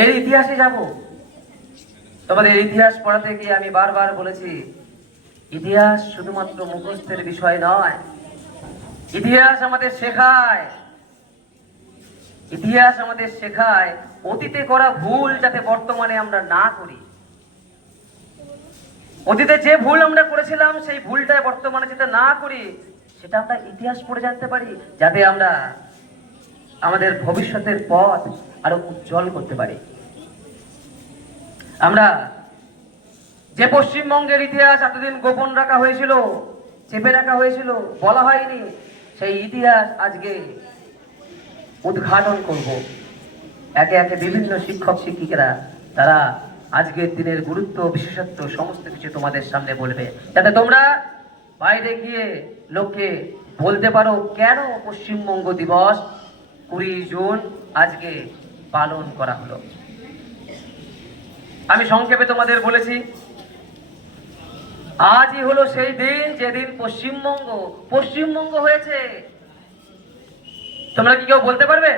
এর ইতিহাসে যাব। তোমাদের ইতিহাস পড়াতে গিয়ে আমি বারবার বলেছি, ইতিহাস শুধুমাত্র মুখস্থের বিষয় নয়। ইতিহাস আমাদের শেখায়, ইতিহাস আমাদের শেখায় অতীতে করা ভুল যাতে বর্তমানে আমরা না করি। অতীতে যে ভুল আমরা করেছিলাম সেই ভুলটা বর্তমানে যাতে না করি, সেটা আমরা ইতিহাস পড়ে জানতে পারি, যাতে আমরা আমাদের ভবিষ্যতের পথ আরো উজ্জ্বল করতে পারি। আমরা যে পশ্চিমবঙ্গের ইতিহাস এতদিন গোপন রাখা হয়েছিল, চেপে রাখা হয়েছিল, বলা হয়নি, সেই ইতিহাস আজকে উদ্ঘাটন করব। একে একে বিভিন্ন শিক্ষক শিক্ষিকারা তারা আজকের দিনের গুরুত্ব বিশেষত্ব সমস্ত কিছু তোমাদের সামনে বলবে, যাতে তোমরা বাইরে গিয়ে লোককে বলতে পারো কেন পশ্চিমবঙ্গ দিবস 20 জুন আজকে পালন করা হলো। আমি সংক্ষেপে তোমাদের বলেছি, আজই হলো সেই দিন যেদিন পশ্চিমবঙ্গ হয়েছে। তোমরা কি কেউ বলতে পারবে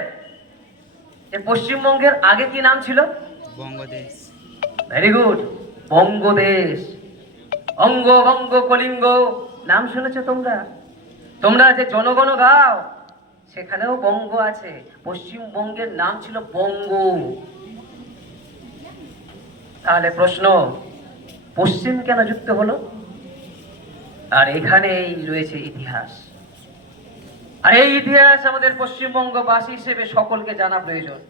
যে পশ্চিমবঙ্গের আগে কি নাম ছিল? বঙ্গদেশ। Very good, Bangadesh. অঙ্গ বঙ্গ কলিঙ্গ নাম শুনেছো তোমরা? তোমরা যে জনগণ গাও সেখানেও বঙ্গ আছে। পশ্চিমবঙ্গের নাম ছিল বঙ্গ। তাহলে প্রশ্ন, পশ্চিম কেন যুক্ত হলো? আর এখানেই রয়েছে ইতিহাস। আর এই ইতিহাস আমাদের পশ্চিমবঙ্গবাসী হিসেবে সকলকে জানা প্রয়োজন,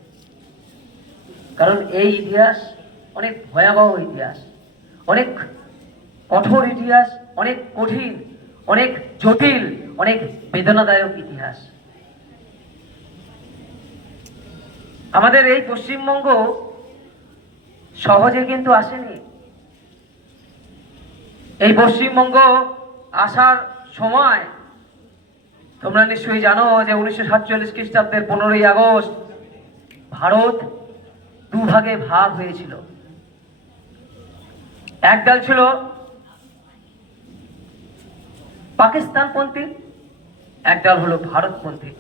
কারণ এই ইতিহাস অনেক ভয়াবহ ইতিহাস, অনেক কঠোর ইতিহাস, অনেক কঠিন, অনেক জটিল, অনেক বেদনাদায়ক ইতিহাস। আমাদের এই পশ্চিমবঙ্গ সহজে কিন্তু আসেনি। এই পশ্চিমবঙ্গ আসার সময় তোমরা নিশ্চয়ই জানো যে 1947 খ্রিস্টাব্দের 15ই আগস্ট ভারত দুভাগে ভাগ হয়েছিল। একদল ছিল পাকিস্তানপন্থী, একদল হলো ভারতপন্থী।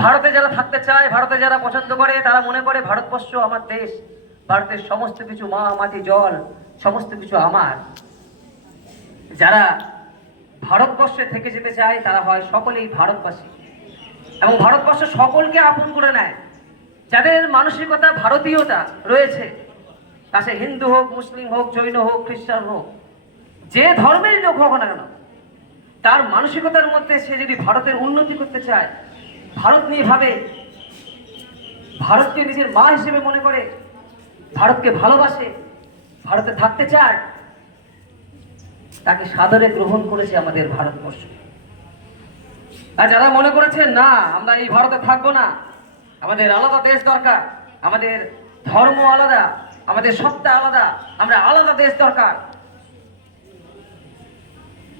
ভারতে যারা থাকতে চায়, ভারতে যারা পছন্দ করে, তারা মনে করে ভারতবর্ষ আমার দেশ, ভারতের সমস্ত কিছু মা মাটি জল সমস্ত কিছু আমার। যারা ভারতবর্ষে থেকে যেতে চায় তারা হয় সকলেই ভারতবাসী এবং ভারতবর্ষ সকলকে আপন করে নেয়। যাদের মানসিকতা ভারতীয়তা রয়েছে, তা সে হিন্দু হোক, মুসলিম হোক, জৈন হোক, খ্রিস্টান হোক, যে ধর্মের লোক হোক না কেন, তার মানসিকতার মধ্যে সে যদি ভারতের উন্নতি করতে চায়, ভারত নিয়ে ভাবে, ভারতকে নিজের মা হিসেবে মনে করে, ভারতকে ভালোবাসে, ভারতে থাকতে চায়, তাকে সাদরে গ্রহণ করেছে আমাদের ভারতবর্ষ। আর যারা মনে করেছে না আমরা এই ভারতে থাকবো না, আমাদের আলাদা দেশ দরকার, আমাদের ধর্ম আলাদা, আমাদের সত্তা আলাদা, আমরা আলাদা দেশ দরকার,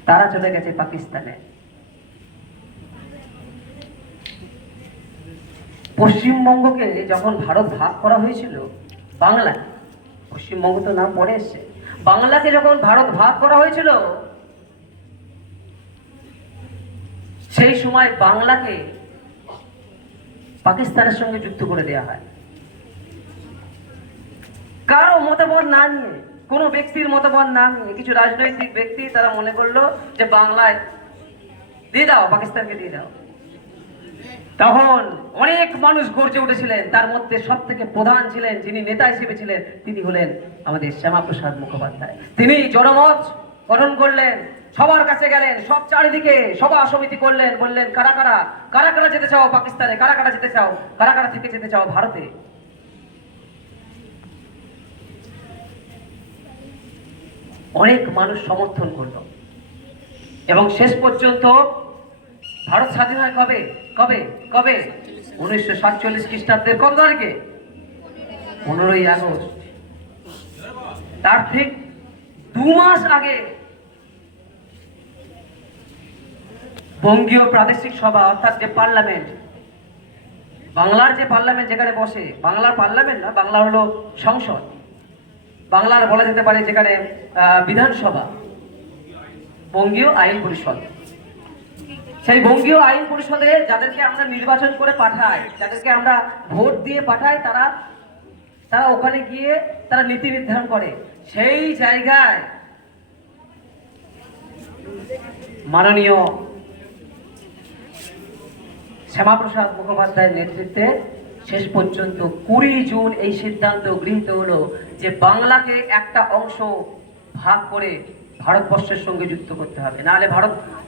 তারা চলে গেছে পাকিস্তানে। পশ্চিমবঙ্গকে যখন ভারত ভাগ করা হয়েছিল, বাংলা, পশ্চিমবঙ্গ তো নাম পরে এসছে, বাংলাকে যখন ভারত ভাগ করা হয়েছিল, সেই সময় বাংলাকে পাকিস্তানের সঙ্গে যুক্ত করে দেওয়া হয়। কারো মতামত না নিয়ে, কোনো ব্যক্তির মতামত না নিয়ে, কিছু রাজনৈতিক ব্যক্তি তারা মনে করলো যে বাংলায় দিয়ে দাও, পাকিস্তানকে দিয়ে দাও। তখন অনেক মানুষ গর্জে উঠেছিলেন, তার মধ্যে সব থেকে প্রধান ছিলেন, যিনি নেতা হিসেবে ছিলেন, তিনি হলেন আমাদের শ্যামাপ্রসাদ মুখোপাধ্যায়। তিনি জনমত গঠন করলেন, সবার কাছে গেলেন, সব চারিদিকে সভা সমিতি করলেন, বললেন কারা কারা কারা কারা যেতে চাও পাকিস্তানে, কারা কারা যেতে চাও, কারা কারা থেকে যেতে চাও ভারতে। অনেক মানুষ সমর্থন করল এবং শেষ পর্যন্ত ভারত স্বাধীন হয় কবে কবে কবে 1947 খ্রিস্টাব্দের কত তারিখে? 15ই আগস্ট। তার ঠিক 2 মাস আগে বঙ্গীয় প্রাদেশিক সভা, অর্থাৎ যে পার্লামেন্ট, বাংলার যে পার্লামেন্ট যেখানে বসে, বাংলার পার্লামেন্ট না, বাংলা হলো সংসদ, বাংলার বলা যেতে পারে যেখানে বিধানসভা, বঙ্গীয় আইন পরিষদ। সেই বঙ্গীয় আইন পরিষদে যাদেরকে আমরা নির্বাচন করে পাঠাই, যাদেরকে আমরা ভোট দিয়ে পাঠাই, তারা তারা ওখানে গিয়ে তারা নীতি নির্ধারণ করে। সেই জায়গায় মাননীয় শ্যামাপ্রসাদ মুখোপাধ্যায়ের নেতৃত্বে শেষ পর্যন্ত 20 জুন এই সিদ্ধান্ত গৃহীত হলো যে বাংলাকে একটা অংশ ভাগ করে ভারতবর্ষের সঙ্গে যুক্ত করতে হবে, নাহলে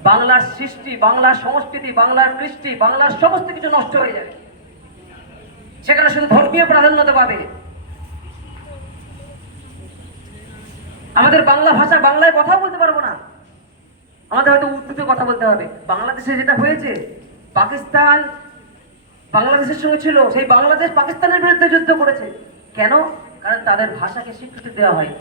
বাংলার সৃষ্টি, বাংলার সংস্কৃতি, বাংলার কৃষ্টি, বাংলার সমস্ত কিছু নষ্ট হয়ে যাবে। সেখানে শুধু ধর্মীয় প্রাধান্যতা পাবে। আমাদের বাংলা ভাষা, বাংলায় কথা বলতে পারবো না, আমাদের হয়তো উর্দুতে কথা বলতে হবে। বাংলাদেশে যেটা হয়েছে, পাকিস্তান বাংলাদেশের সঙ্গে ছিল, সেই বাংলাদেশ পাকিস্তানের বিরুদ্ধে যুদ্ধ করেছে। কেন? কারণ তাদের ভাষাকে স্বীকৃতি দেওয়া হয়।